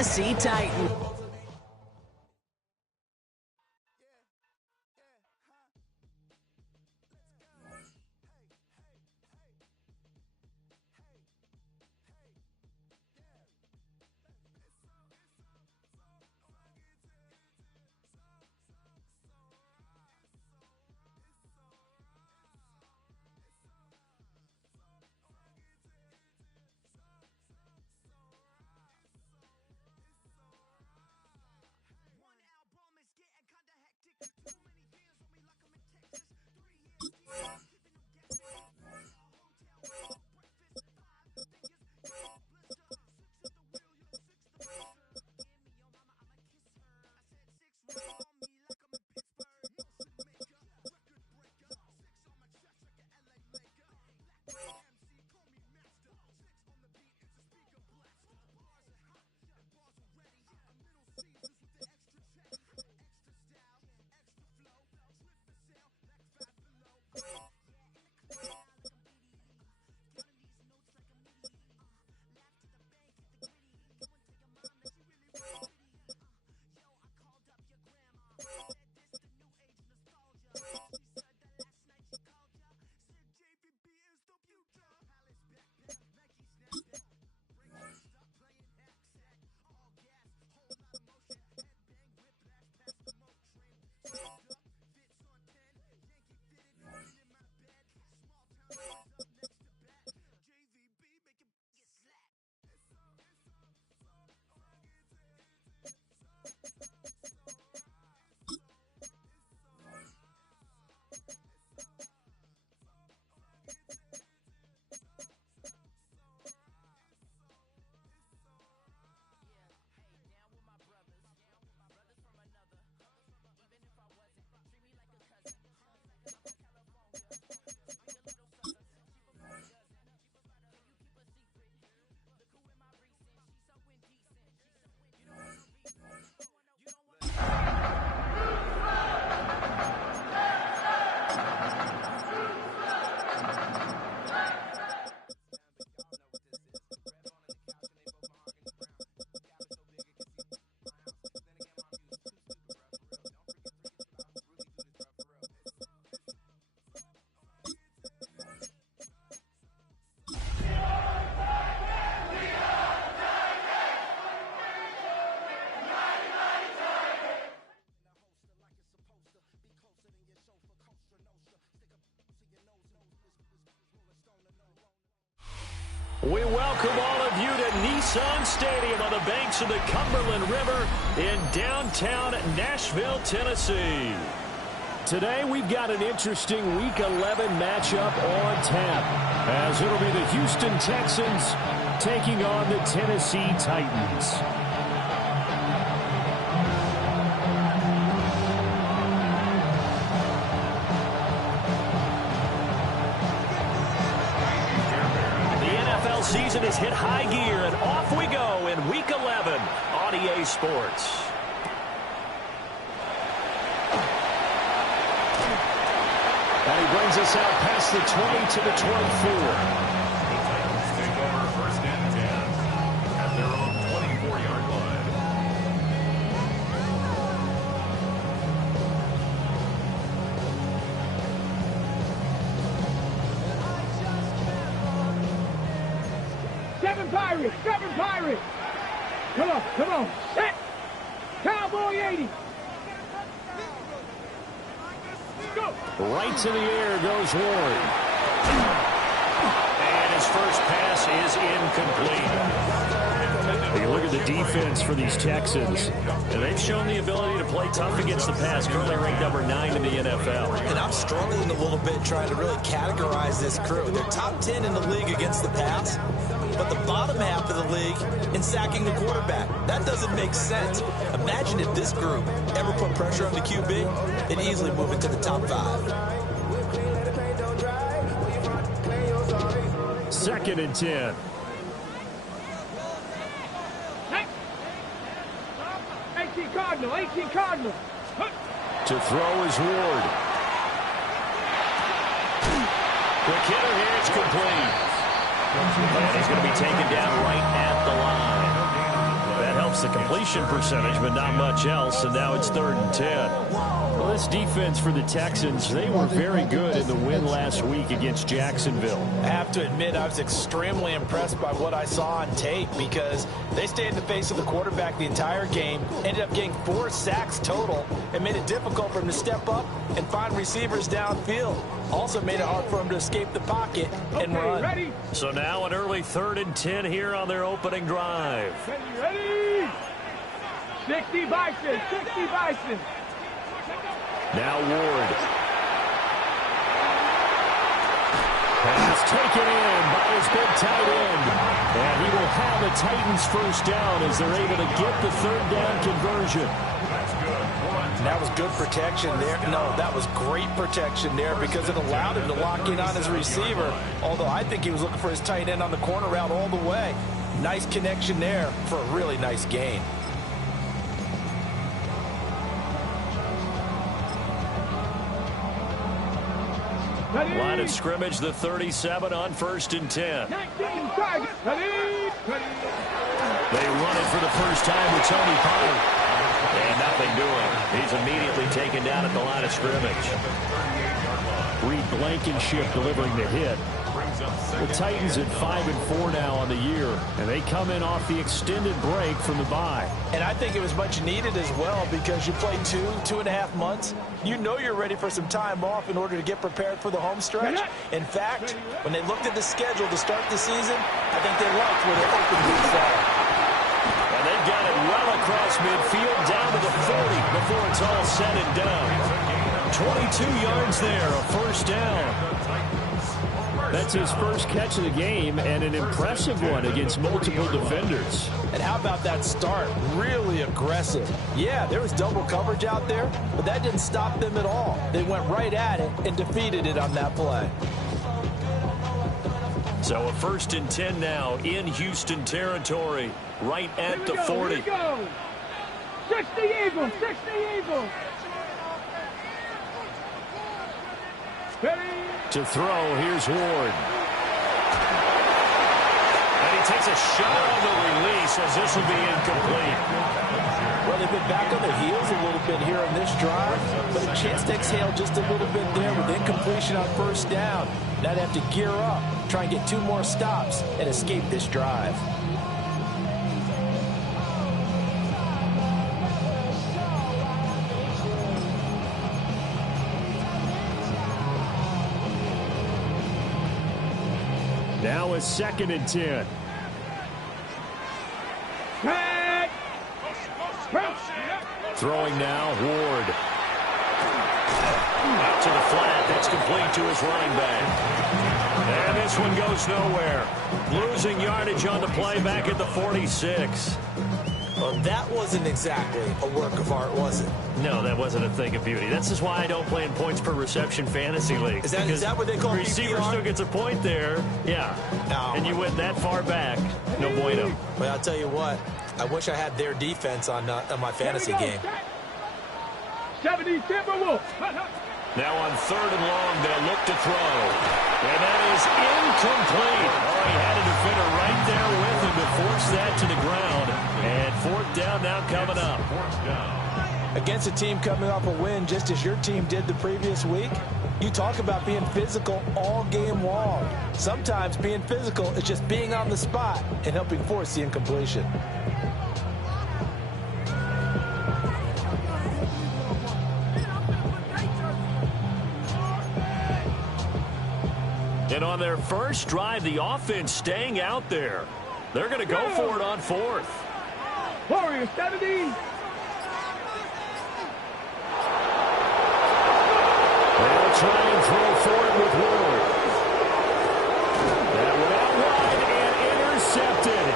Tennessee Titans. We welcome all of you to Nissan Stadium on the banks of the Cumberland River in downtown Nashville, Tennessee. Today we've got an interesting Week 11 matchup on tap, as it'll be the Houston Texans taking on the Tennessee Titans. Season has hit high gear, and off we go in Week 11 on EA Sports. And he brings us out past the 20 to the 24. The Titans take over 1st and 10 at their own 24-yard line. Seven Pirates! Come on, set! Cowboy 80! Go! Right to the air goes Ward. And his first pass is incomplete. You look at the defense for these Texans, and they've shown the ability to play tough against the pass, currently ranked number 9 in the NFL. And I'm struggling a little bit trying to really categorize this crew. They're top 10 in the league against the pass, but the bottom half of the league in sacking the quarterback. That doesn't make sense. Imagine if this group ever put pressure on the QB, they'd easily move into the top 5. 2nd and 10. 18 Cardinal. To throw is Ward. Quick hitter here, it's complete. And he's going to be taken down right at the line. That helps the completion percentage, but not much else, and now it's 3rd and 10. Well, this defense for the Texans, they were very good in the win last week against Jacksonville. I have to admit, I was extremely impressed by what I saw on tape because they stayed in the face of the quarterback the entire game, ended up getting 4 sacks total, and made it difficult for him to step up and find receivers downfield. Also made it hard for him to escape the pocket and run. Ready? So now an early 3rd and 10 here on their opening drive. Ready? 60 Bison, 60 Bison. Now Ward. Pass taken in by his big tight end. And he will have the Titans first down as they're able to get the 3rd down conversion. And that was good protection there. No, that was great protection there because it allowed him to lock in on his receiver. Although I think he was looking for his tight end on the corner route all the way. Nice connection there for a really nice gain. Ready? Line of scrimmage, the 37 on 1st and 10. 19 target. Ready? They run it for the first time with Tony Pollard. And nothing doing. He's immediately taken down at the line of scrimmage. Reed Blankenship delivering the hit. The Titans at 5-4 now on the year, and they come in off the extended break from the bye. And I think it was much needed as well because you play 2.5 months. You know you're ready for some time off in order to get prepared for the home stretch. In fact, when they looked at the schedule to start the season, I think they liked where their open weeks are. And they've got it well across midfield down to the 40 before it's all said and done. 22 yards there, a first down. That's his first catch of the game and an impressive one against multiple defenders. And how about that start? Really aggressive. Yeah, there was double coverage out there, but that didn't stop them at all. They went right at it and defeated it on that play. So a 1st and 10 now in Houston territory, right at the 40. Here we go. 60 Eagles, 60 Eagles. Ready? To throw, here's Ward. And he takes a shot on the release as this will be incomplete. Well, they've been back on their heels a little bit here on this drive, but a chance to exhale just a little bit there with incompletion on 1st down. Now they have to gear up, try and get 2 more stops, and escape this drive. Now a 2nd and 10. Throwing now, Ward. Out to the flat, that's complete to his running back. And this one goes nowhere. Losing yardage on the play back at the 46. Well, that wasn't exactly a work of art, was it? No, that wasn't a thing of beauty. This is why I don't play in points per reception fantasy league. Is that what they call receiver PPR? still gets a point there. Yeah. No. And you went that far back. No bueno. Well, I'll tell you what. I wish I had their defense on my fantasy game. 70 Timberwolves. Now on 3rd and long, they'll look to throw. And that is incomplete. Oh, he had a defender right there with him to force that to the ground. And 4th down now coming up. Against a team coming off a win just as your team did the previous week, you talk about being physical all game long. Sometimes being physical is just being on the spot and helping force the incompletion. And on their first drive, the offense staying out there. They're going to go for it on 4th. Warriors 70. They'll try and throw for it with Ward. That went out wide and intercepted.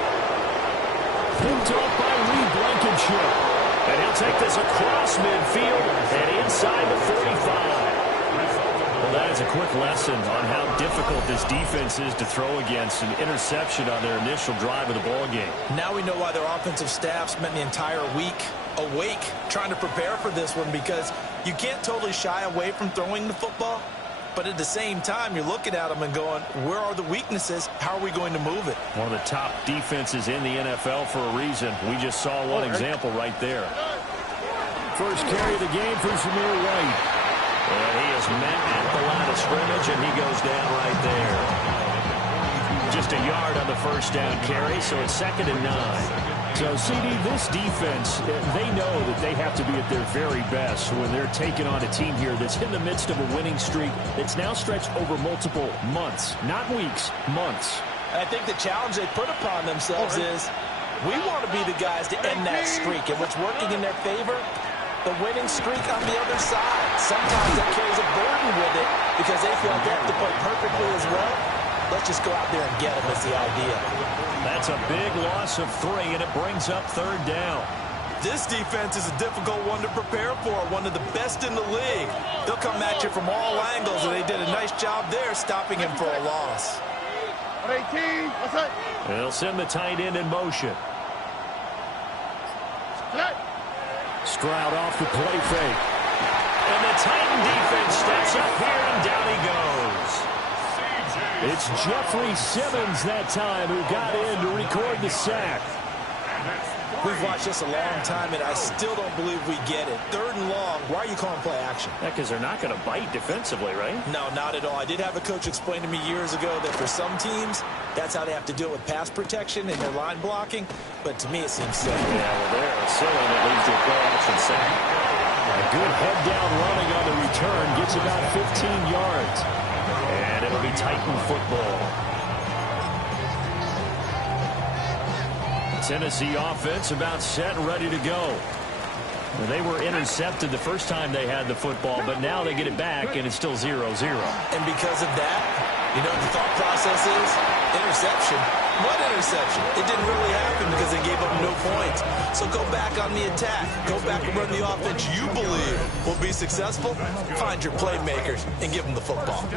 Picked off by Reed Blankenship. And he'll take this across midfield and inside the 45. Well, that is a quick lesson on how difficult this defense is to throw against. An interception on their initial drive of the ball game. Now we know why their offensive staff spent the entire week awake trying to prepare for this one, because you can't totally shy away from throwing the football, But at the same time, you're looking at them and going, where are the weaknesses? How are we going to move it? One of the top defenses in the NFL for a reason. We just saw one example right there. First carry of the game for Zamir White. And he is met at the line of scrimmage, and he goes down right there. Just a yard on the first down carry, so it's 2nd and 9. So, CD, this defense, they know that they have to be at their very best when they're taking on a team here that's in the midst of a winning streak that's now stretched over multiple months, not weeks, months. I think the challenge they put upon themselves is we want to be the guys to end that streak. And what's working in their favor? The winning streak on the other side. Sometimes that carries a burden with it because they feel like they have to play perfectly as well. Let's just go out there and get them is the idea. That's a big loss of 3, and it brings up 3rd down. This defense is a difficult one to prepare for, one of the best in the league. They'll come at you from all angles, and they did a nice job there stopping him for a loss. 18, what's up? They'll send the tight end in motion. Stroud off the play fake. And the Titan defense steps up here, and down he goes. It's Jeffrey Simmons that time who got in to record the sack. We've watched this a long time, and I still don't believe we get it. 3rd and long. Why are you calling play action? Yeah, because they're not going to bite defensively, right? No, not at all. I did have a coach explain to me years ago that for some teams, that's how they have to deal with pass protection and their line blocking. But to me, it seems silly. Yeah, well, they're silly, and it leads to a play action sack. A good head down running on the return gets about 15 yards. And it'll be Titan football. Tennessee offense about set and ready to go. Well, they were intercepted the first time they had the football, but now they get it back, and it's still 0-0. And because of that, you know what the thought process is? Interception. What interception? It didn't really happen because they gave up no points. So go back on the attack. Go back and run the offense you believe will be successful. Find your playmakers and give them the football.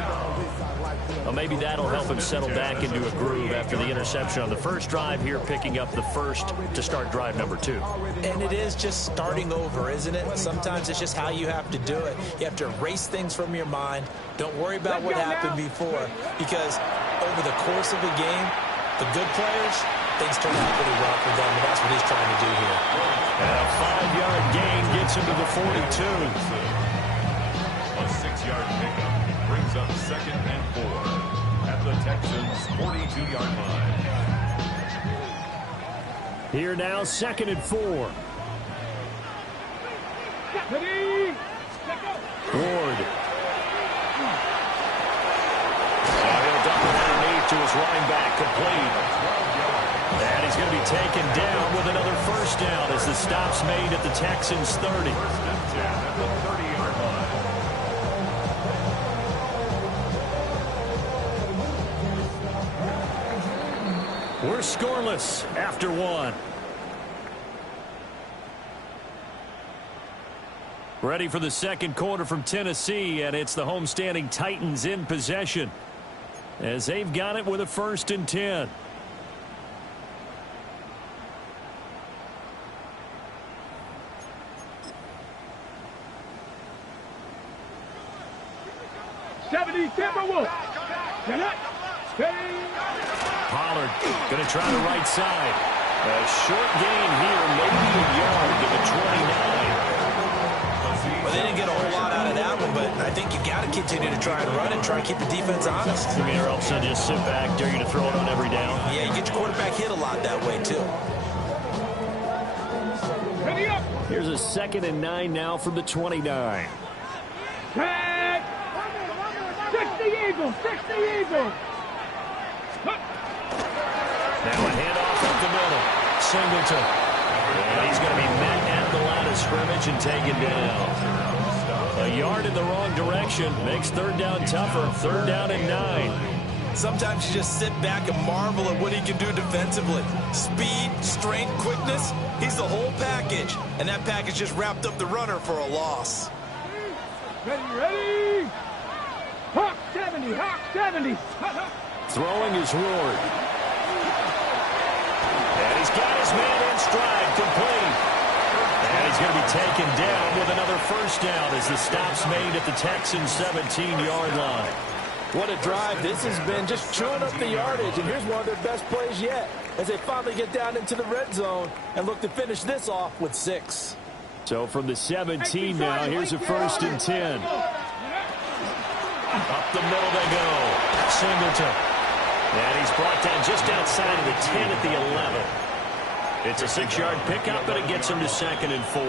Well, maybe that'll help him settle back into a groove after the interception on the first drive here, picking up the first to start drive number 2. And it is just starting over, isn't it? Sometimes it's just how you have to do it. You have to erase things from your mind. Don't worry about what happened before, because over the course of a game, the good players, things turn out pretty well for them, and that's what he's trying to do here. And a 5-yard gain gets him to the 42. A 6-yard pickup brings up 2nd and 4 at the Texans' 42-yard line. Here now, 2nd and 4. Ward. He'll dump it underneath to his running back, complete. And he's going to be taken down with another first down as the stop's made at the Texans' 30. At the 30-yard line. We're scoreless after 1. Ready for the second quarter from Tennessee, and it's the homestanding Titans in possession as they've got it with a 1st and 10. Pollard going to try the right side. A short gain here, maybe a yard to the 29. Well, they didn't get a whole lot out of that one, but I think you got to continue to try and run and try and keep the defense honest. I mean, or else they'll just sit back, dare you to throw it on every down. Yeah, you get your quarterback hit a lot that way, too. Here's a 2nd and 9 now from the 29. 60 Eagles, 60 Eagles. Now a handoff up the middle. Singleton. And he's going to be met at the line of scrimmage and taken down. A yard in the wrong direction makes 3rd down tougher. 3rd down and 9. Sometimes you just sit back and marvel at what he can do defensively. Speed, strength, quickness. He's the whole package. And that package just wrapped up the runner for a loss. Ready? Hawk 70, Hawk 70. Throwing is Ward. And he's got his man in stride, complete. And he's going to be taken down with another first down as the stop's made at the Texans' 17-yard line. What a drive this has been, just chewing up the yardage, and here's one of their best plays yet as they finally get down into the red zone and look to finish this off with 6. So from the 17 now, here's a 1st and 10. Up the middle they go. Singleton. And he's brought down just outside of the 10 at the 11. It's a 6-yard pickup, but it gets him to 2nd and 4.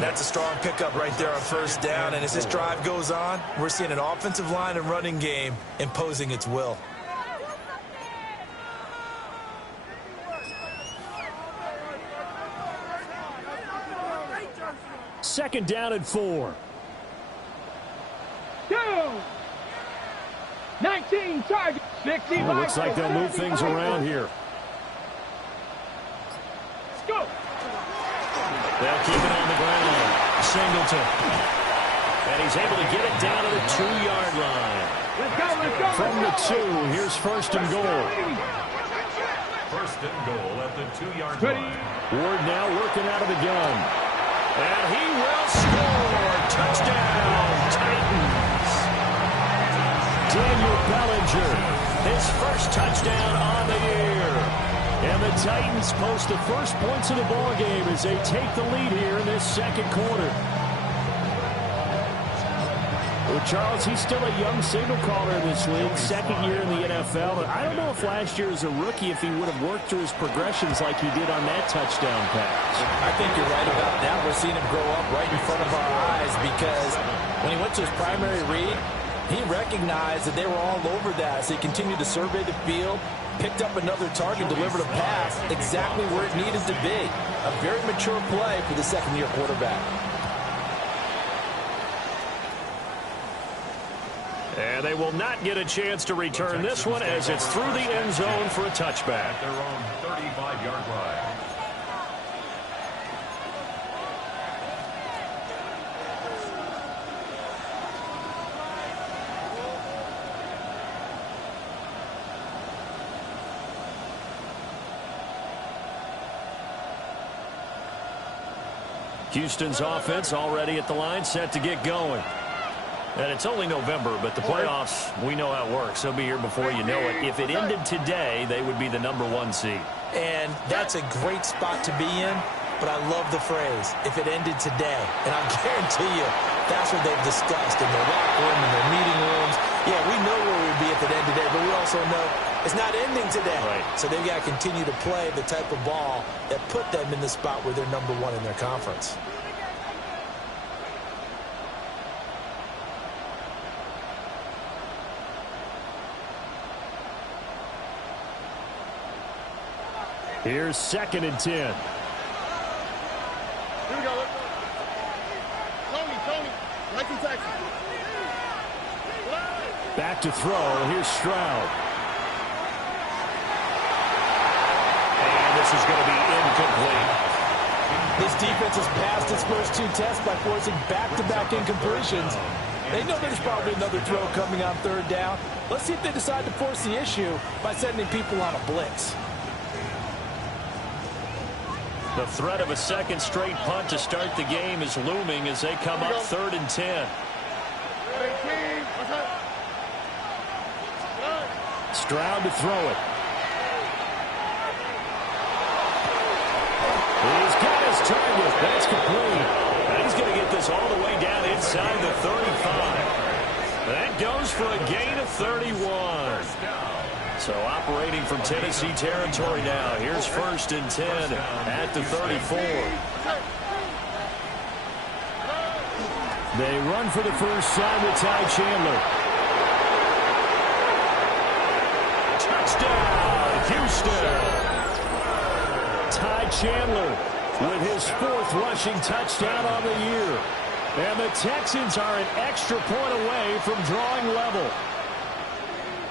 That's a strong pickup right there on 1st down. And as this drive goes on, we're seeing an offensive line and running game imposing its will. Second down and 4. 19 targets. 65. Well, looks like they'll move things around here. Let's go. They'll keep it on the ground. Singleton. And he's able to get it down to the 2-yard line. Let's go, let's go. From the 2, here's 1st and goal. 1st and goal at the 2-yard line. Ward now working out of the gun. And he will score. Touchdown, Titans. Daniel Bellinger, his first touchdown on the year. And the Titans post the first points of the ball game as they take the lead here in this second quarter. Well, Charles, he's still a young signal caller in this league, 2nd year in the NFL. But I don't know if last year as a rookie, if he would have worked through his progressions like he did on that touchdown pass. I think you're right about that. We're seeing him grow up right in front of our eyes because when he went to his primary read, he recognized that they were all over that as he continued to survey the field, picked up another target, delivered a pass exactly where it needed to be. A very mature play for the 2nd-year quarterback. And they will not get a chance to return this one as it's through the end zone for a touchback. At their own 35-yard line. Houston's offense already at the line, set to get going. And it's only November, but the playoffs, we know how it works. They'll be here before you know it. If it ended today, they would be the #1 seed. And that's a great spot to be in, but I love the phrase, if it ended today. And I guarantee you, that's what they've discussed in their locker room, in their meeting rooms. Yeah, we know where we'd be if it ended today, but we also know it's not ending today. Right. So they've got to continue to play the type of ball that put them in the spot where they're #1 in their conference. Here's 2nd and 10. Here we go. Tony. Like in Texas. Back to throw. Here's Stroud. And this is going to be incomplete. This defense has passed its first 2 tests by forcing back-to-back incompletions. They know there's probably another throw coming on 3rd down. Let's see if they decide to force the issue by sending people on a blitz. The threat of a second straight punt to start the game is looming as they come up 3rd and 10. Stroud to throw it. He's got his target. That's complete. And he's going to get this all the way down inside the 35. That goes for a gain of 31. So operating from Tennessee territory now. Here's 1st and 10 at the 34. They run for the first time with Ty Chandler. Touchdown, Houston. Ty Chandler with his 4th rushing touchdown on the year. And the Texans are an extra point away from drawing level.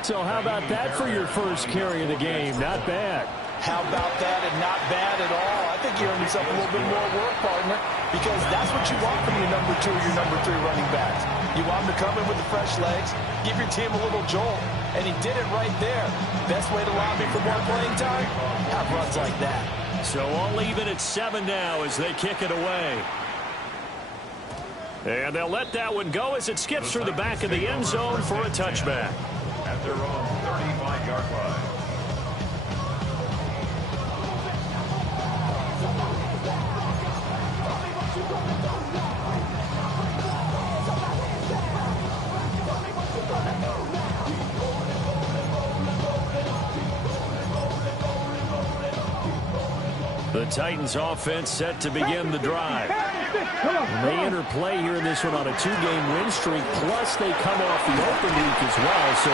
So how about that for your first carry of the game? Not bad. How about that, and not bad at all. I think you earned yourself a little bit more work, partner, because that's what you want from your #2 or your #3 running backs. You want them to come in with the fresh legs, give your team a little jolt, and he did it right there. Best way to lobby for more playing time? Have runs like that. So all even at 7 now as they kick it away. And they'll let that one go as it skips through the back of the end zone for a touchback. At their own 35-yard line. The Titans offense set to begin the drive. And they enter play here in this one on a 2-game win streak, plus they come off the open week as well. So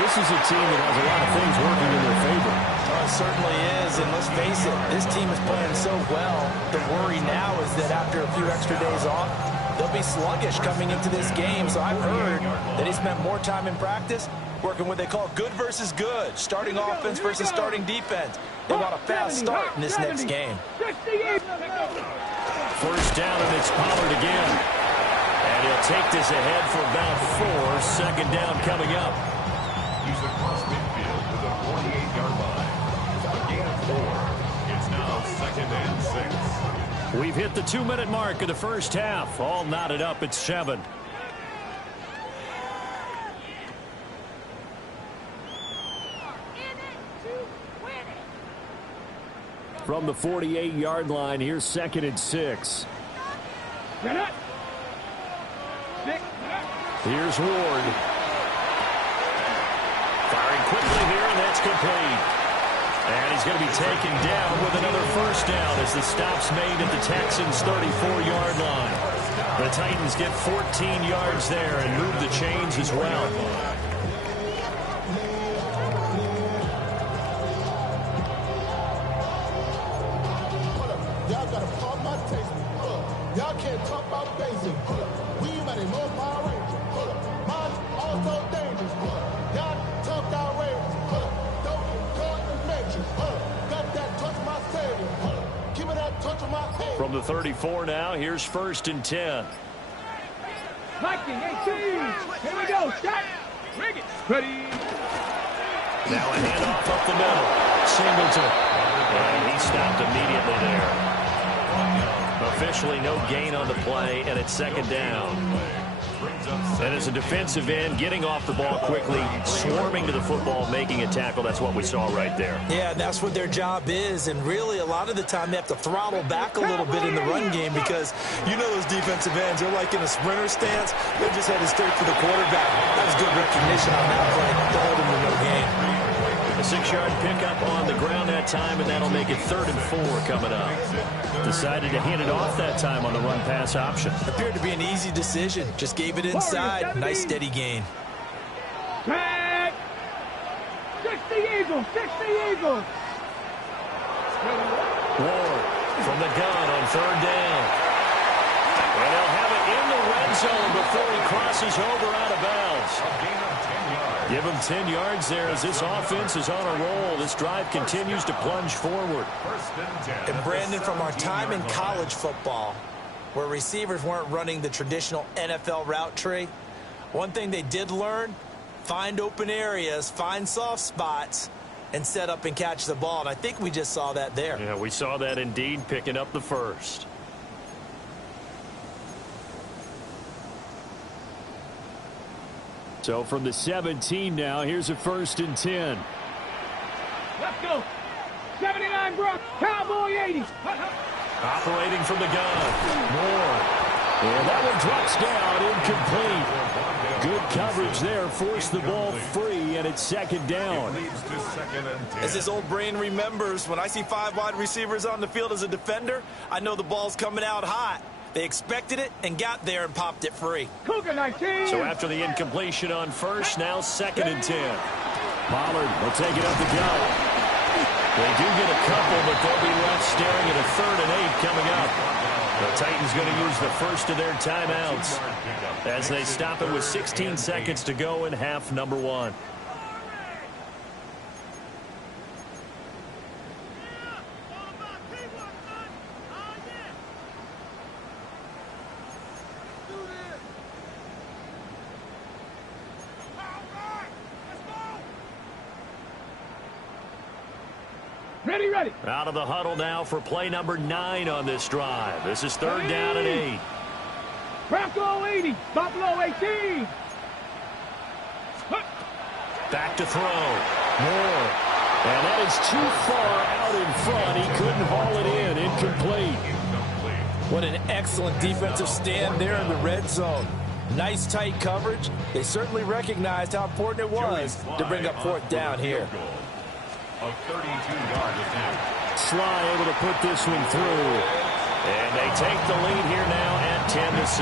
this is a team that has a lot of things working in their favor. Oh, it certainly is, and let's face it, this team is playing so well. The worry now is that after a few extra days off, they'll be sluggish coming into this game. So I've heard that he spent more time in practice working what they call good versus good, starting offense versus starting defense. They want a fast start in this next game. First down, and it's Pollard again. And he'll take this ahead for about 4. Second down coming up. He's across midfield to the 48-yard line. A gain of 4. It's now 2nd and 6. We've hit the 2-minute mark of the first half. All knotted up at 7. From the 48-yard line, here's 2nd and 6. Here's Ward. Firing quickly here, and that's complete. And he's going to be taken down with another first down as the stop's made at the Texans' 34-yard line. The Titans get 14 yards there and move the chains as well. Y'all can't talk about basic. We might know my range. Mine also dangerous. Y'all talk outrageous. Don't call the mention. Got that touch my savior. Give me that touch of my head. From the 34 now, here's 1st and 10. Viking 18. Here we go. Shot. Rig it. Ready. Now a handoff up the middle. Singleton. And he stopped immediately there. Officially no gain on the play, and it's 2nd down. And as a defensive end, getting off the ball quickly, swarming to the football, making a tackle, that's what we saw right there. Yeah, and that's what their job is, and really a lot of the time they have to throttle back a little bit in the run game because you know those defensive ends, they're like in a sprinter stance. They're just headed straight for the quarterback. That was good recognition on that play to hold him to no gain. A 6-yard pickup on the ground that time, and that'll make it 3rd and 4 coming up. Decided to hand it off that time on the run-pass option. Appeared to be an easy decision. Just gave it inside. Nice steady gain. Tag. 60 Eagles. 60 Eagles. Ward from the gun on 3rd down. And they'll have it in the red zone before he crosses over out of bounds. A gain of 10 yards. Give him 10 yards there as this offense is on a roll. This drive continues to plunge forward. 1st and 10. And Brandon, from our time in college football, where receivers weren't running the traditional NFL route tree, one thing they did learn, find open areas, find soft spots, and set up and catch the ball. And I think we just saw that there. Yeah, we saw that indeed, picking up the first. So from the 17 now, here's a 1st and 10. Let's go. 79 Brock. Cowboy 80. Operating from the gun. Moore. And that one drops down, incomplete. Good coverage there, forced the ball free, and it's 2nd down. It leads to 2nd and 10. As his old brain remembers, when I see 5 wide receivers on the field as a defender, I know the ball's coming out hot. They expected it and got there and popped it free. Cougar 19. So after the incompletion on first, now 2nd and 10. Pollard will take it up the gut. They do get a couple, but they'll be left staring at a 3rd and 8 coming up. The Titans going to use the first of their timeouts as they stop it with 16 seconds to go in half number 1. Ready, ready. Out of the huddle now for play number 9 on this drive. This is 3rd down and 8. Bronco 80, Buffalo 18. Back to throw. Moore. And that is too far out in front. He couldn't haul it in. Incomplete. What an excellent defensive stand there in the red zone. Nice tight coverage. They certainly recognized how important it was to bring up 4th down here. A 32-yard attempt. Sly able to put this one through. And they take the lead here now at 10-7.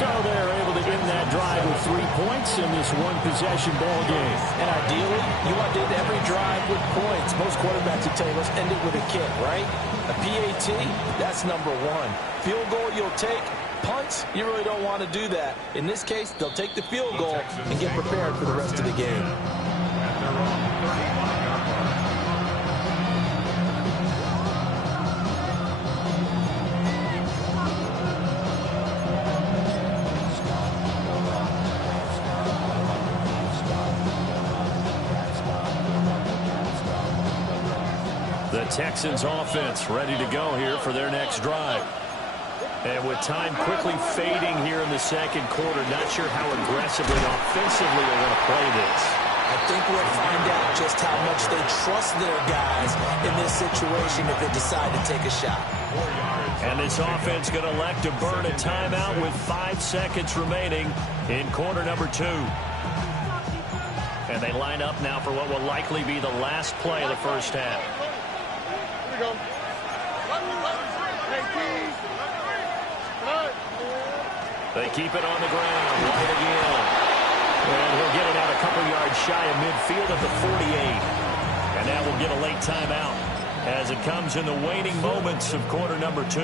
So they're able to end that drive with 3 points in this one-possession ball game. And ideally, you want to end every drive with points. Most quarterbacks will tell you, let's end it with a kick, right? A PAT, that's number 1. Field goal you'll take. Punts, you really don't want to do that. In this case, they'll take the field goal and get prepared for the rest of the game. At their own 35-yard line. The Texans offense ready to go here for their next drive. And with time quickly fading here in the second quarter, not sure how aggressively and offensively they're going to play this. I think we'll find out just how much they trust their guys in this situation if they decide to take a shot. And this offense going to elect to burn a timeout with 5 seconds remaining in quarter number 2. And they line up now for what will likely be the last play of the first half. Here we go. They keep it on the ground. White again. And he'll get it out a couple yards shy of midfield at the 48. And that will get a late timeout as it comes in the waning moments of quarter number 2.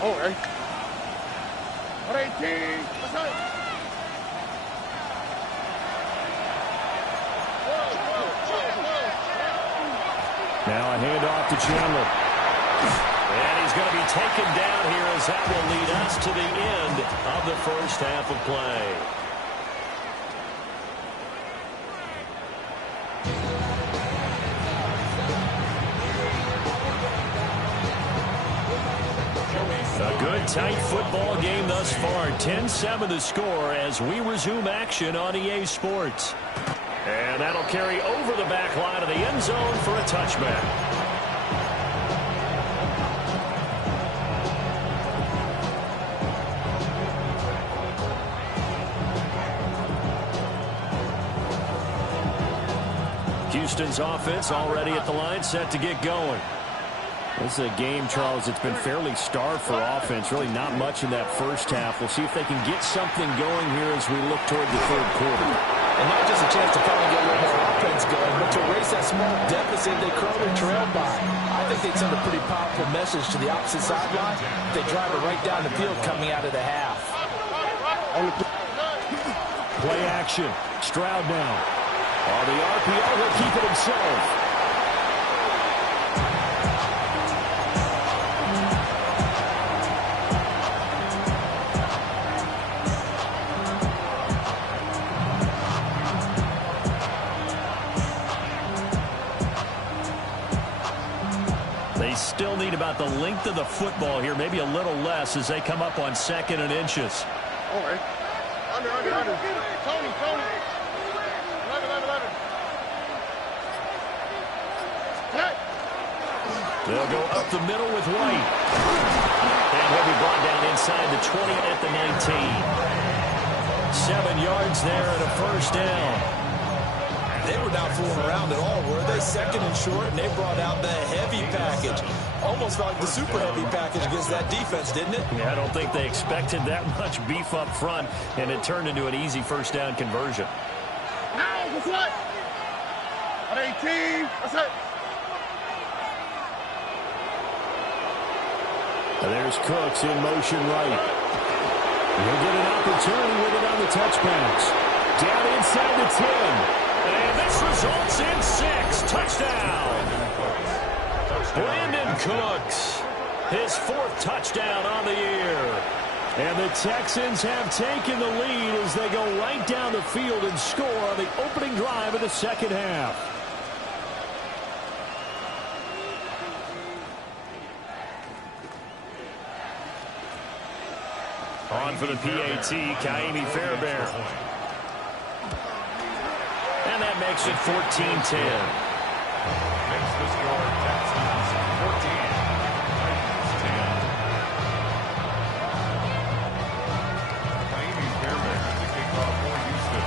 Oh, hey. 118. What's up? Now a handoff to Chandler. And he's going to be taken down here as that will lead us to the end of the first half of play. A good tight football game thus far. 10-7 the score as we resume action on EA Sports. And that'll carry over the back line of the end zone for a touchback. Houston's offense already at the line, set to get going. This is a game, Charles, it's been fairly starved for offense. Really not much in that first half. We'll see if they can get something going here as we look toward the third quarter. And not just a chance to finally get a little more offense going, but to erase that small deficit they currently trailed by. I think they'd send a pretty powerful message to the opposite sideline if they drive it right down the field coming out of the half. Play action. Stroud now. On the RPO, he'll keep it himself. They still need about the length of the football here, maybe a little less as they come up on 2nd and inches. All right. Under. Tony. 11. They'll go up the middle with White. And he'll be brought down inside the 20 at the 19. 7 yards there and a first down. They were not fooling around at all, were they? 2nd and short, and they brought out the heavy package. Almost felt like the super heavy package against that defense, didn't it? Yeah, I don't think they expected that much beef up front, and it turned into an easy first down conversion. Now, what's what? 118. What's up? There's Cooks in motion right. He'll get an opportunity with it on the touch pass. Down inside the 10. And this results in 6. Touchdown. Brandon Cooks, his 4th touchdown on the year. And the Texans have taken the lead as they go right down the field and score on the opening drive of the second half. On for the PAT, Kaimi Fairbairn. And that makes it 14-10. Makes the score Texans 14, Titans 10. Kaimi Fairbairn to kick off for Houston.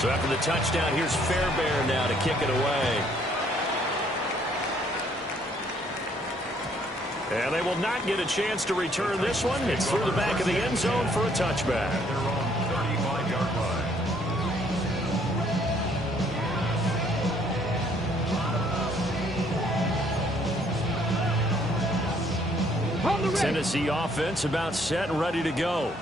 So after the touchdown, here's Fairbairn now to kick it away. And they will not get a chance to return this one. It's through the back of the end zone for a touchback. They're on 35-yard line. Tennessee offense about set and ready to go.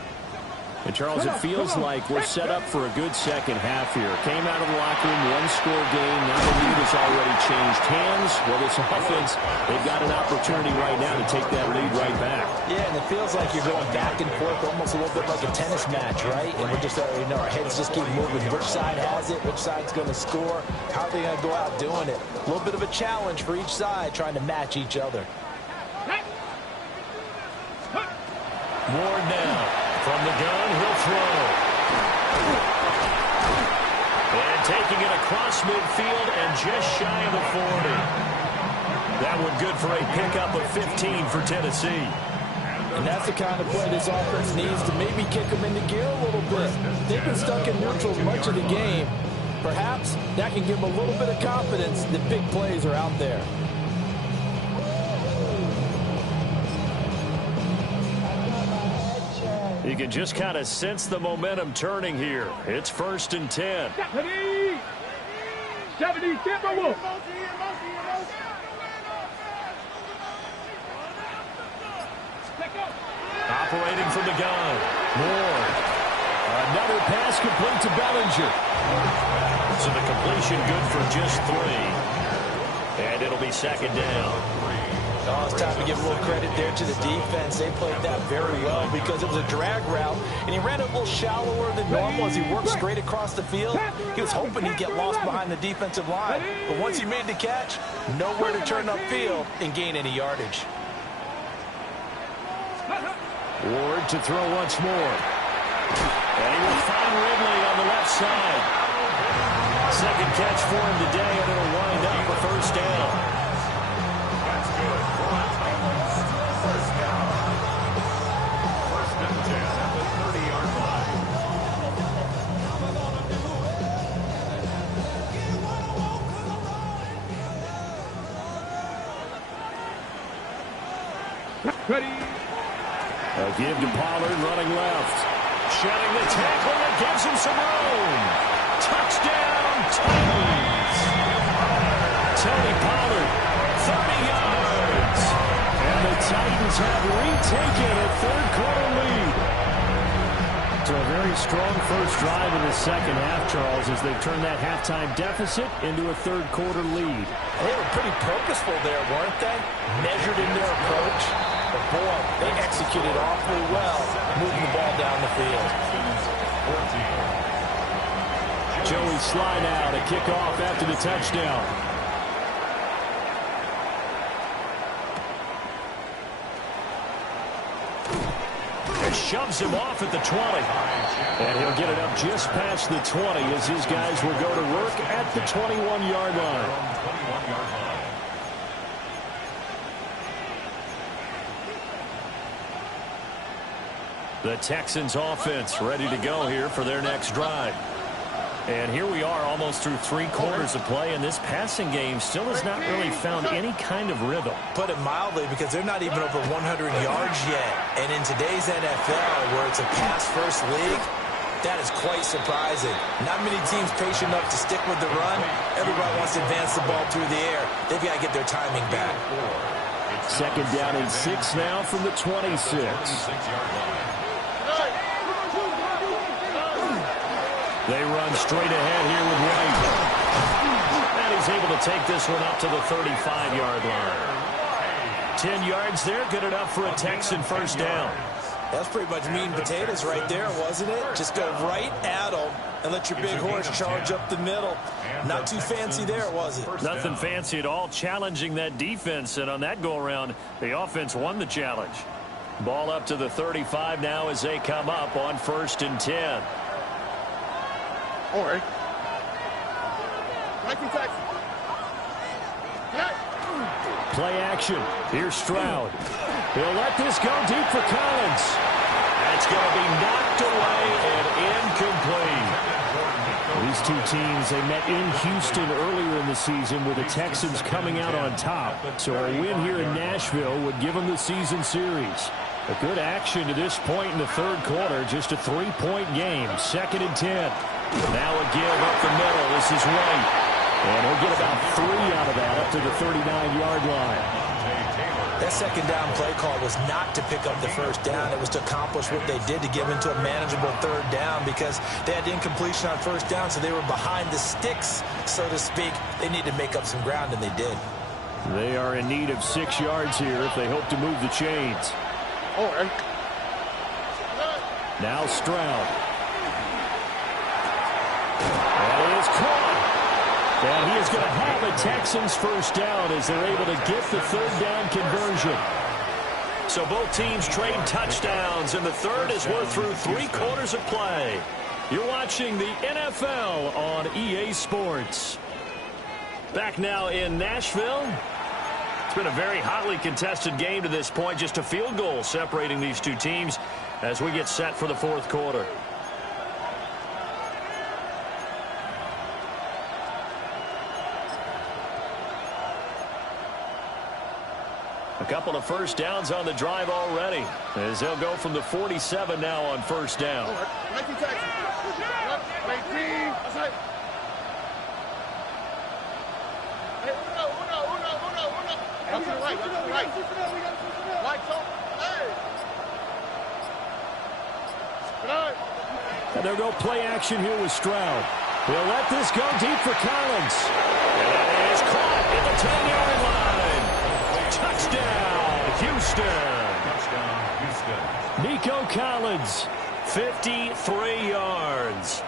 And, Charles, it feels like we're set up for a good second half here. Came out of the locker room, one-score game. Now the lead has already changed hands. Well, this offense, they've got an opportunity right now to take that lead right back. Yeah, and it feels like you're going back and forth, almost a little bit like a tennis match, right? And we're just, our heads just keep moving. Which side has it? Which side's going to score? How are they going to go out doing it? A little bit of a challenge for each side, trying to match each other. Ward now. From the gun, he'll throw. And taking it across midfield and just shy of the 40. That one good for a pickup of 15 for Tennessee. And that's the kind of play this offense needs to maybe kick them into gear a little bit. They've been stuck in neutral much of the game. Perhaps that can give them a little bit of confidence that big plays are out there. You can just kind of sense the momentum turning here. It's 1st and 10. 70, Timberwolf. Operating from the gun. Moore. Another pass complete to Bellinger. So the completion good for just 3. And it'll be 2nd down. Oh, it's time to give a little credit there to the defense. They played that very well because it was a drag route, and he ran it a little shallower than normal as he worked straight across the field. He was hoping he'd get lost behind the defensive line, but once he made the catch, nowhere to turn upfield and gain any yardage. Ward to throw once more. And he will find Ridley on the left side. 2nd catch for him today, and it'll wind up for 1st down. Ready. A give to Pollard running left. Shedding the tackle that gives him some room. Touchdown, Titans. Tony Pollard, 30 yards. And the Titans have retaken a 3rd-quarter lead. So a very strong first drive in the second half, Charles, as they've turned that halftime deficit into a 3rd-quarter lead. They were pretty purposeful there, weren't they? Measured in their approach. But, boy, they executed awfully well, moving the ball down the field. Joey Sly now to kick off after the touchdown. And shoves him off at the 20. And he'll get it up just past the 20 as his guys will go to work at the 21-yard line. The Texans offense ready to go here for their next drive. And here we are almost through 3 quarters of play, and this passing game still has not really found any kind of rhythm. Put it mildly, because they're not even over 100 yards yet. And in today's NFL, where it's a pass-first league, that is quite surprising. Not many teams patient enough to stick with the run. Everybody wants to advance the ball through the air. They've got to get their timing back. 2nd down and 6 now from the 26. They run straight ahead here with White. And he's able to take this one up to the 35-yard line. 10 yards there, good enough for a Texan first down. That's pretty much meat and potatoes right there, wasn't it? Just go right at them and let your big horse charge up the middle. Not too fancy there, was it? Nothing fancy at all, challenging that defense. And on that go-around, the offense won the challenge. Ball up to the 35 now as they come up on 1st and 10. All right. Play action. Here's Stroud. He'll let this go deep for Collins. That's going to be knocked away and incomplete. These two teams, they met in Houston earlier in the season with the Texans coming out on top. So a win here in Nashville would give them the season series. A good action to this point in the third quarter. Just a 3-point game. 2nd and 10. Now a give up the middle. This is White. And he'll get about 3 out of that up to the 39-yard line. That second down play call was not to pick up the first down. It was to accomplish what they did to get into a manageable third down because they had incompletion on first down, so they were behind the sticks, so to speak. They needed to make up some ground, and they did. They are in need of 6 yards here if they hope to move the chains. Now Stroud. That is caught. And he is going to have a Texans first down as they're able to get the third down conversion. So both teams trade touchdowns, and the third is worth through 3 quarters of play. You're watching the NFL on EA Sports. Back now in Nashville. It's been a very hotly contested game to this point. Just a field goal separating these two teams as we get set for the fourth quarter. A couple of first downs on the drive already as they'll go from the 47 now on first down. And they'll go play action here with Stroud. He'll let this go deep for Collins. And it is caught at the 10-yard line. Touchdown, Houston. Nico Collins, 53 yards.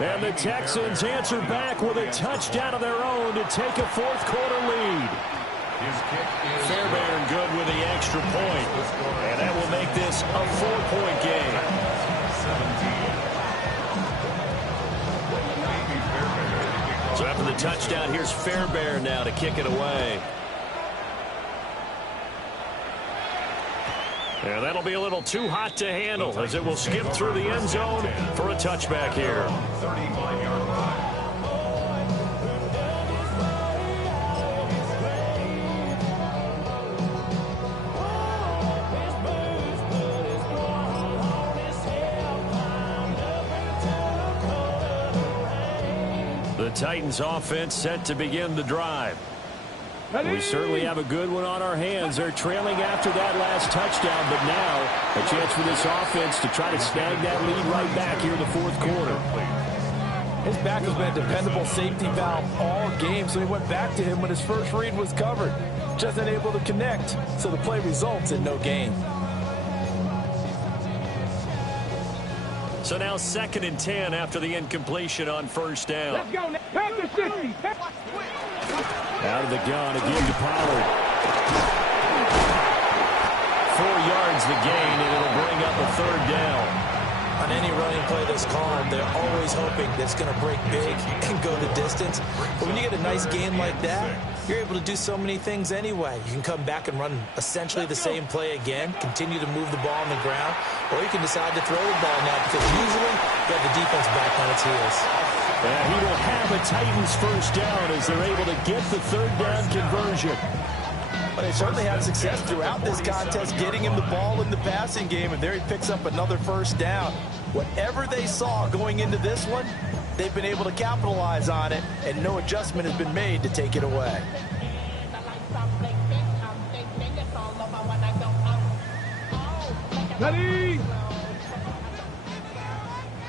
And the Texans answer back with a touchdown of their own to take a fourth quarter lead. Fairbairn good with the extra point. And that will make this a 4-point game. So after the touchdown, here's Fairbairn now to kick it away. And that'll be a little too hot to handle as it will skip through the end zone for a touchback here. 35-yard line. The Titans offense set to begin the drive. We certainly have a good one on our hands. They're trailing after that last touchdown, but now a chance for this offense to try to snag that lead right back here in the fourth quarter. His back has been a dependable safety valve all game, so he went back to him when his first read was covered. Just unable to connect, so the play results in no gain. So now 2nd and 10 after the incompletion on first down. Let's go. Pack the 60. Out of the gun again to Pollard. 4 yards the gain, and it'll bring up a third down. On any running play that's called, they're always hoping that it's going to break big and go the distance. But when you get a nice game like that, you're able to do so many things anyway. You can come back and run essentially the same play again, continue to move the ball on the ground, or you can decide to throw the ball now because usually you have the defense back on its heels. And he will have a Titans first down as they're able to get the third down conversion. But they certainly had success throughout this contest getting him the ball in the passing game, and there he picks up another first down. Whatever they saw going into this one, they've been able to capitalize on it, and no adjustment has been made to take it away. Ready?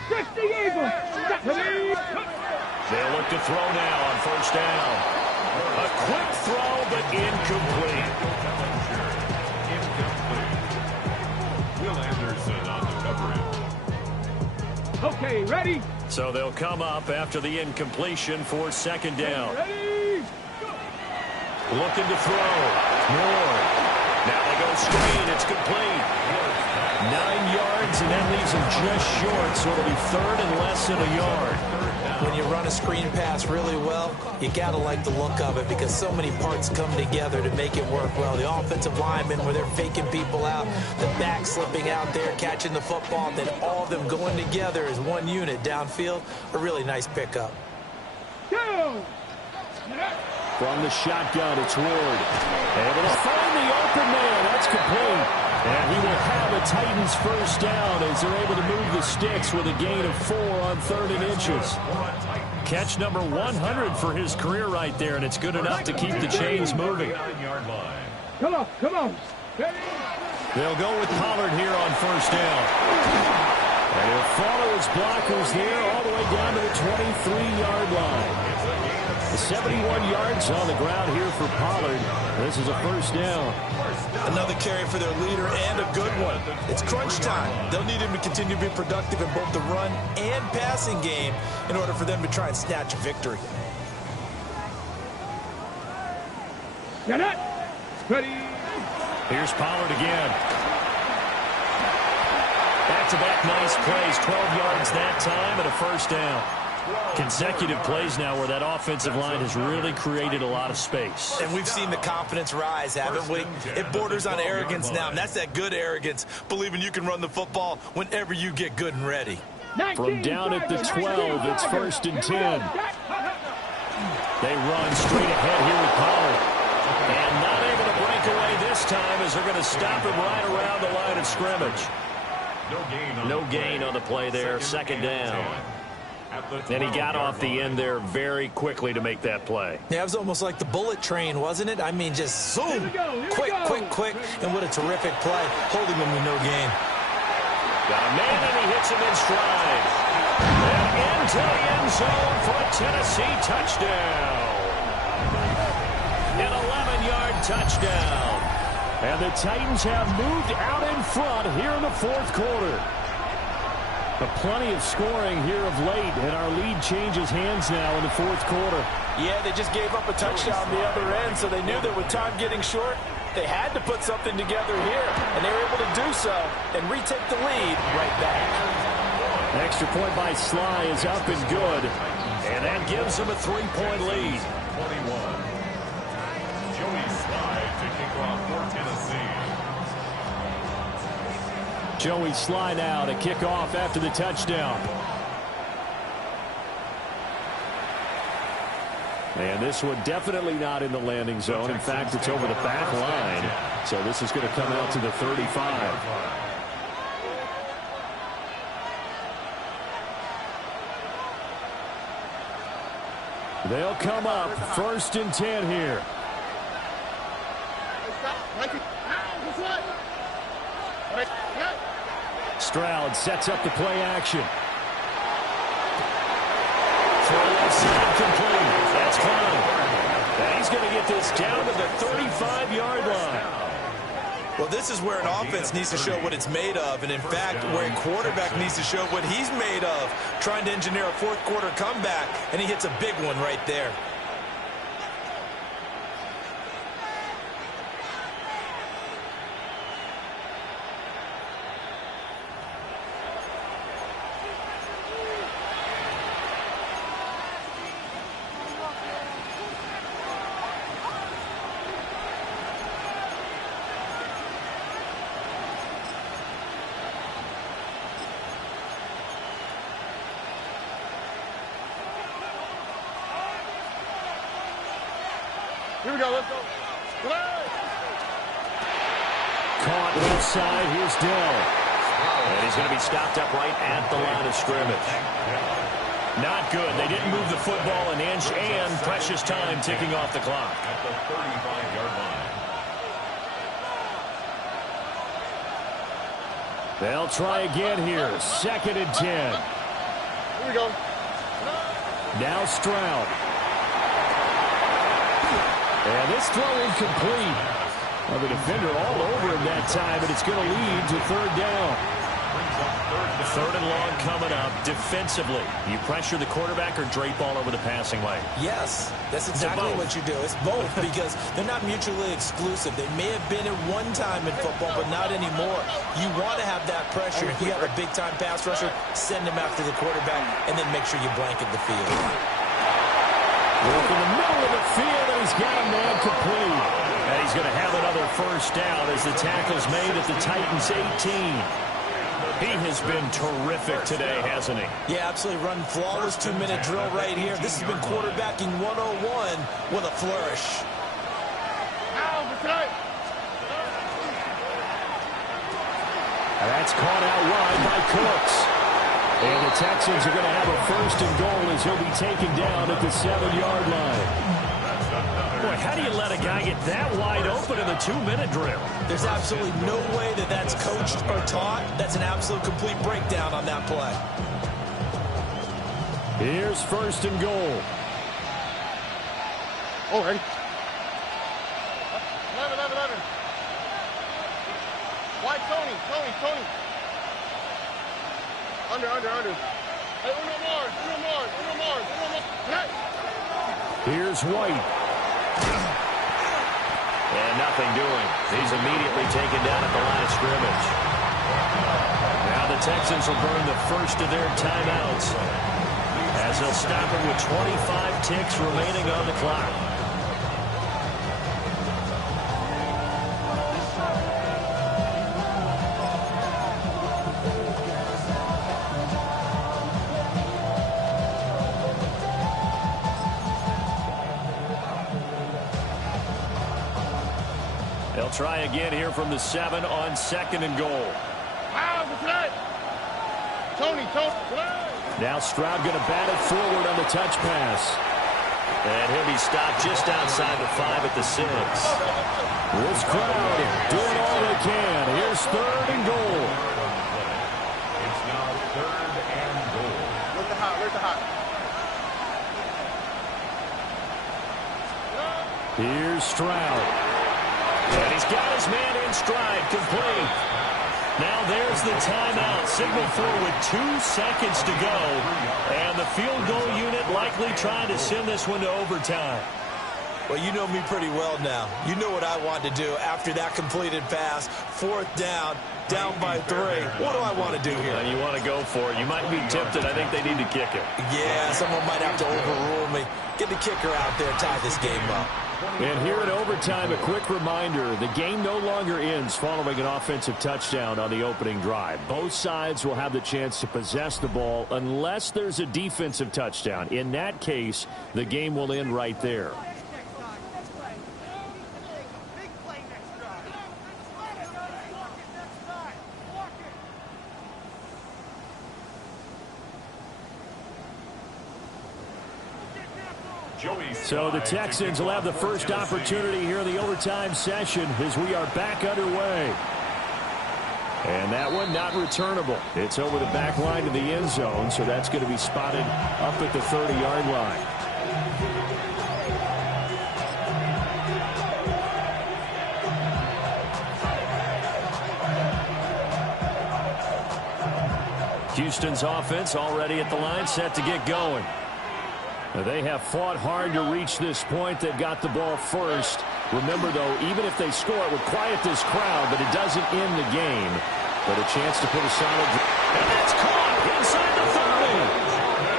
60 Eagles. They'll look to throw now on first down. A quick throw, but incomplete. Will Anderson on the coverage. Okay, ready? So they'll come up after the incompletion for second down. Ready? Looking to throw. More. Now they go screen. It's complete. 9 yards, and that leaves him just short, so it'll be third and less than a yard. When you run a screen pass really well, you got to like the look of it because so many parts come together to make it work well. The offensive linemen, where they're faking people out, the back slipping out there, catching the football, and then all of them going together as one unit downfield. A really nice pickup. Go! From the shotgun, it's Ward. Able to find the open man. That's complete. And he will have a Titans first down as they're able to move the sticks with a gain of 4 on 3rd and inches. Catch number 100 for his career right there, and it's good enough to keep the chains moving. Come on, come on. Ready? They'll go with Pollard here on first down. And he'll follow his blockers there all the way down to the 23-yard line. 71 yards on the ground here for Pollard. This is a first down. Another carry for their leader and a good one. It's crunch time. They'll need him to continue to be productive in both the run and passing game in order for them to try and snatch a victory. Get it. Ready? Here's Pollard again. Back-to-back nice plays. 12 yards that time and a first down. Consecutive plays now where that offensive line has really created a lot of space. And we've seen the confidence rise, haven't we? It borders on arrogance now, and that's that good arrogance, believing you can run the football whenever you get good and ready. From down at the 12, it's 1st and 10. They run straight ahead here with Pollard. And not able to break away this time as they're going to stop him right around the line of scrimmage. No gain on the play there, second down. And he got off the end there very quickly to make that play. Yeah, it was almost like the bullet train, wasn't it? I mean, just zoom, quick, and what a terrific play, holding him with no gain. Got a man, and he hits him in stride. And into the end zone for a Tennessee touchdown. An 11-yard touchdown. And the Titans have moved out in front here in the 4th quarter. But plenty of scoring here of late, and our lead changes hands now in the 4th quarter. Yeah, they just gave up a touchdown on the other end, so they knew that with time getting short, they had to put something together here, and they were able to do so and retake the lead right back. An extra point by Sly is up and good. And that gives them a 3-point lead. 21. Joey Sly to kick off for Tennessee. Joey Sly now to kick off after the touchdown. And this one definitely not in the landing zone. In fact, it's over the back line. So this is going to come out to the 35. They'll come up 1st and 10 here. Stroud sets up the play action. Throw outside complete. That's fine. And he's going to get this down to the 35-yard line. Well, this is where an offense needs to show what it's made of, and in fact, where a quarterback needs to show what he's made of, trying to engineer a 4th quarter comeback, and he hits a big one right there. Here we go, let's go. Caught left side, here's Dell. And he's going to be stopped up right at the line of scrimmage. Not good. They didn't move the football an inch, and precious time ticking off the clock. At the 35-yard line. They'll try again here. 2nd and 10. Here we go. Now Stroud. And this throw incomplete. Well, the defender all over him that time, and it's going to lead to third down. Third and long coming up. Defensively, you pressure the quarterback or drape all over the passing lane? Yes, that's exactly what you do. It's both because they're not mutually exclusive. They may have been at one time in football, but not anymore. You want to have that pressure. If you have a big-time pass rusher, send him after the quarterback, and then make sure you blanket the field. Look in the middle of the field, and he's got a man complete. And he's going to have another first down as the tackle's made at the Titans' 18. He has been terrific today, hasn't he? Yeah, absolutely. Run flawless 2-minute drill right here. This has been quarterbacking 101 with a flourish. And that's caught out wide by Cooks. And the Texans are going to have a first and goal as he'll be taken down at the 7-yard line. Boy, how do you let a guy get that wide open in the 2-minute drill? There's absolutely no way that that's coached or taught. That's an absolute complete breakdown on that play. Here's first and goal. Oh, ready. 11. Wide Tony. Under. Hey, Uno Mars. Here's White. And nothing doing. He's immediately taken down at the line of scrimmage. Now the Texans will burn the first of their timeouts as they'll stop it with 25 ticks remaining on the clock. They'll try again here from the 7 on second and goal. Tony. Now Stroud going to bat it forward on the touch pass. And he'll be stopped just outside the 5 at the 6. This crowd doing all they can. Here's third and goal. It's now third and goal. Where's the hot? Here's Stroud. And he's got his man in stride, complete. Now there's the timeout. Signal for with 2 seconds to go. And the field goal unit likely trying to send this one to overtime. Well, you know me pretty well now. You know what I want to do after that completed pass. Fourth down by 3. What do I want to do here? You want to go for it. You might be tempted. I think they need to kick it. Yeah, someone might have to overrule me. Get the kicker out there, tie this game up. And here in overtime, a quick reminder, the game no longer ends following an offensive touchdown on the opening drive. Both sides will have the chance to possess the ball unless there's a defensive touchdown. In that case, the game will end right there. So the Texans will have the first opportunity here in the overtime session as we are back underway. And that one not returnable. It's over the back line to the end zone, so that's going to be spotted up at the 30-yard line. Houston's offense already at the line, set to get going. They have fought hard to reach this point. They've got the ball first. Remember, though, even if they score, it would quiet this crowd, but it doesn't end the game. But a chance to put a solid... And that's caught inside the 30.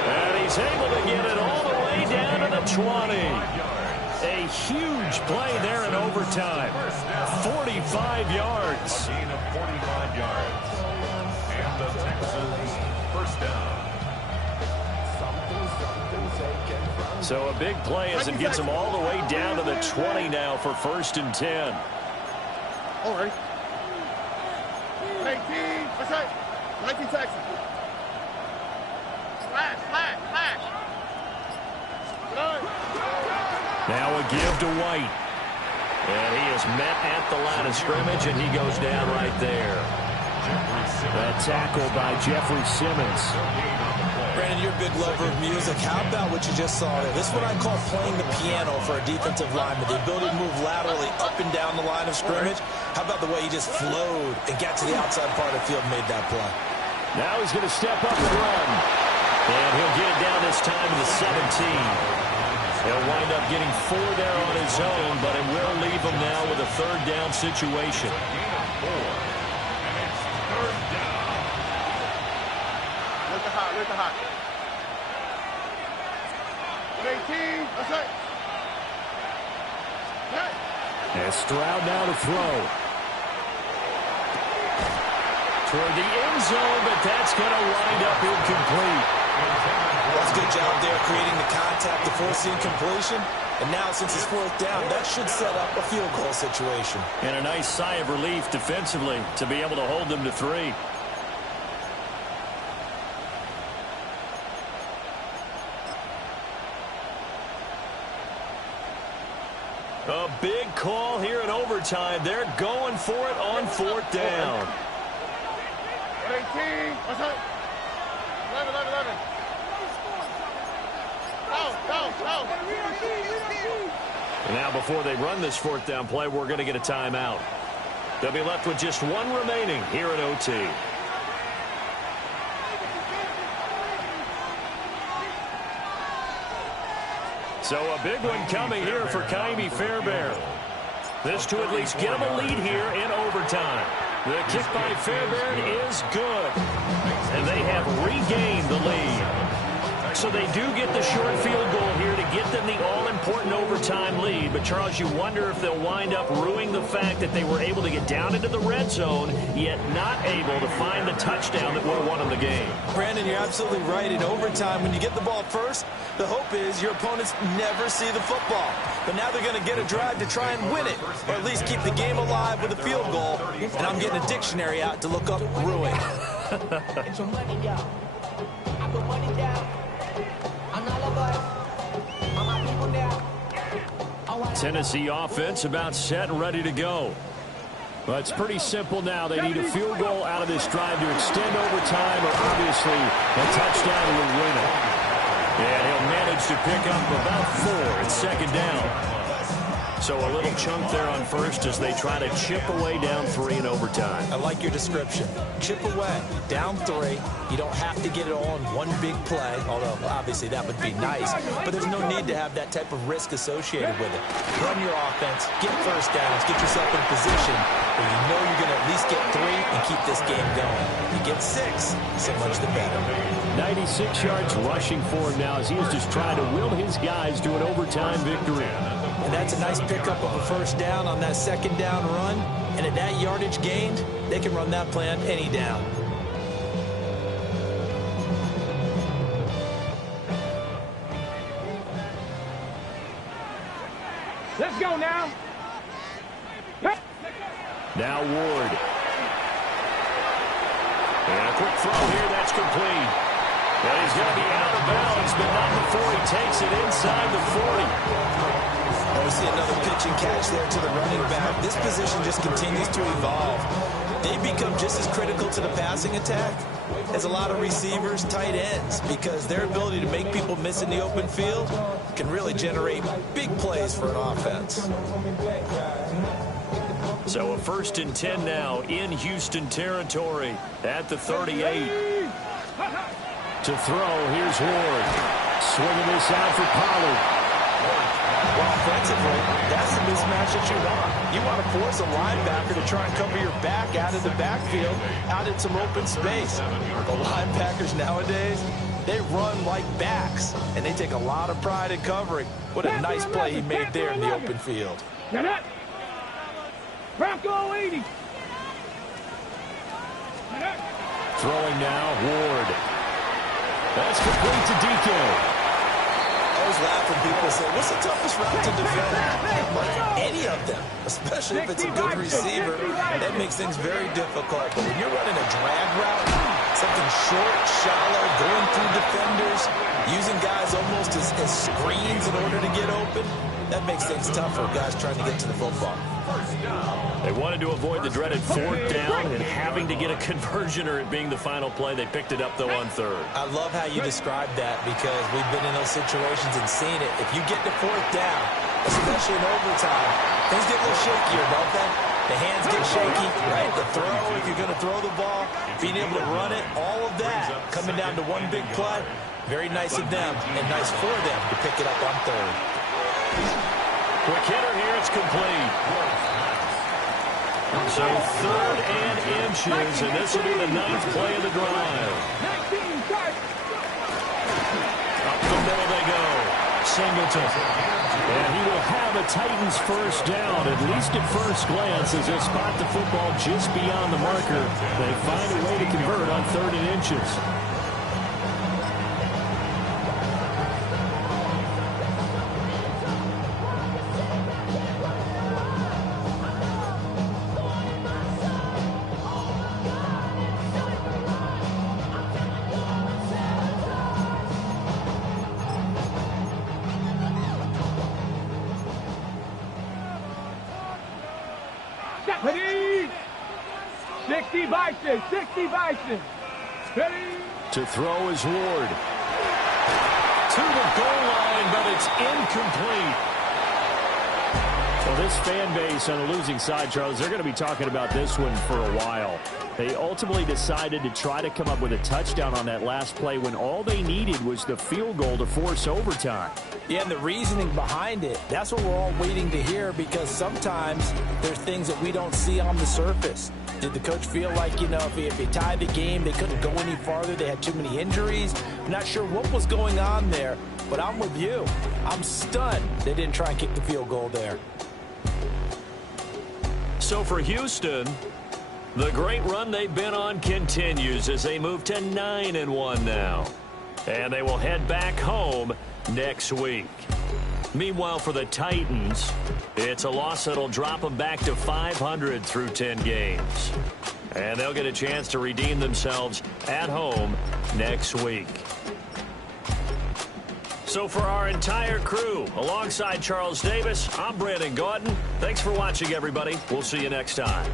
And he's able to get it all the way down to the 20. A huge play there in overtime. 45 yards. A gain of 45 yards. And the Texans first down. So a big play as it gets them all the way down to the 20 now for first and 10. All right. 19. That's right. 19 Texans. Flash. Now a give to White. And he is met at the line of scrimmage, and he goes down right there. That tackle by Jeffrey Simmons. Brandon, you're big lover of music. How about what you just saw there? This is what I call playing the piano for a defensive lineman. The ability to move laterally up and down the line of scrimmage. How about the way he just flowed and got to the outside part of the field and made that play? Now he's going to step up and run. And he'll get it down this time to the 17. He'll wind up getting 4 there on his own, but it will leave him now with a third down situation. Look at hot. 18, that's it. And Stroud now to throw. Toward the end zone, but that's going to wind up incomplete. That's a good job there creating the contact to force the incompletion. And now, since it's 4th down, that should set up a field goal situation. And a nice sigh of relief defensively to be able to hold them to 3. A big call here in overtime. They're going for it on 4th down. 18, what's up? 11. Go. And now before they run this 4th down play, we're going to get a timeout. They'll be left with just 1 remaining here in OT. So a big one coming here for Ka'imi Fairbairn. This to at least get him a lead here in overtime. The kick by Fairbairn is good. And they have regained the lead. So they do get the short field goal here to get them the all-important overtime lead. But, Charles, you wonder if they'll wind up ruining the fact that they were able to get down into the red zone, yet not able to find the touchdown that would have won them the game. Brandon, you're absolutely right. In overtime, when you get the ball first, the hope is your opponents never see the football. But now they're going to get a drive to try and win it, or at least keep the game alive with a field goal. And I'm getting a dictionary out to look up ruin. Tennessee offense about set and ready to go. But it's pretty simple now. They need a field goal out of this drive to extend overtime, or obviously a touchdown will win it. And he'll manage to pick up about 4 at 2nd down. So a little chunk there on first as they try to chip away down 3 in overtime. I like your description. Chip away. Down 3. You don't have to get it all in one big play, although obviously that would be nice. But there's no need to have that type of risk associated with it. Run your offense, get first downs, get yourself in a position where you know you're going to at least get 3 and keep this game going. You get 6, so much the better. 96 yards rushing for him now as he is just trying to will his guys to an overtime victory. And that's a nice pickup of a first down on that 2nd down run. And at that yardage gained, they can run that play on any down. Let's go now. Now Ward. And a quick throw here, that's complete. And he's going to be out of bounds, but not before he takes it inside the 40. We see another pitch and catch there to the running back. This position just continues to evolve. They become just as critical to the passing attack as a lot of receivers, tight ends, because their ability to make people miss in the open field can really generate big plays for an offense. So a 1st and 10 now in Houston territory at the 38. To throw, here's Ward. Swinging this out for Pollard. Well, offensively, that's the mismatch that you want. You want to force a linebacker to try and cover your back out of the backfield, out in some open space. The linebackers nowadays, they run like backs, and they take a lot of pride in covering. What a nice play he made there in the open field. Get it. Bronco 80. Throwing now, Ward. That's complete to DK. I always laugh when people say, what's the toughest route to defend? Like any of them, especially if it's a good receiver. That makes things very difficult. But when you're running a drag route, something short, shallow, going through defenders, using guys almost as screens in order to get open, That makes things tough for guys trying to get to the football. They wanted to avoid the dreaded fourth down and having to get a conversion or it being the final play. They picked it up, though, on third. I love how you described that because we've been in those situations and seen it. If you get to fourth down, especially in overtime, things get a little shakier, don't they? The hands get shaky, right? The throw, if you're going to throw the ball, being able to run it, all of that coming down to one big play. Very nice of them and nice for them to pick it up on third. Quick hitter here, it's complete. So 3rd and inches, and this will be the 9th play of the drive. Up the middle they go. Singleton. And he will have a Titans first down, at least at first glance, as they spot the football just beyond the marker. They find a way to convert on 3rd and inches. Ready? 60 Bison, 60 Bison. Ready? To throw is Ward. To the goal line, but it's incomplete. Well, this fan base on the losing side, Charles, they're going to be talking about this one for a while. They ultimately decided to try to come up with a touchdown on that last play when all they needed was the field goal to force overtime. Yeah, and the reasoning behind it, that's what we're all waiting to hear because sometimes there's things that we don't see on the surface. Did the coach feel like, you know, if he tied the game, they couldn't go any farther, they had too many injuries? I'm not sure what was going on there, but I'm with you. I'm stunned they didn't try and kick the field goal there. So for Houston, the great run they've been on continues as they move to 9-1 now. And they will head back home next week. Meanwhile, for the Titans, it's a loss that'll drop them back to 500 through 10 games. And they'll get a chance to redeem themselves at home next week. So for our entire crew, alongside Charles Davis, I'm Brandon Gaudin. Thanks for watching, everybody. We'll see you next time.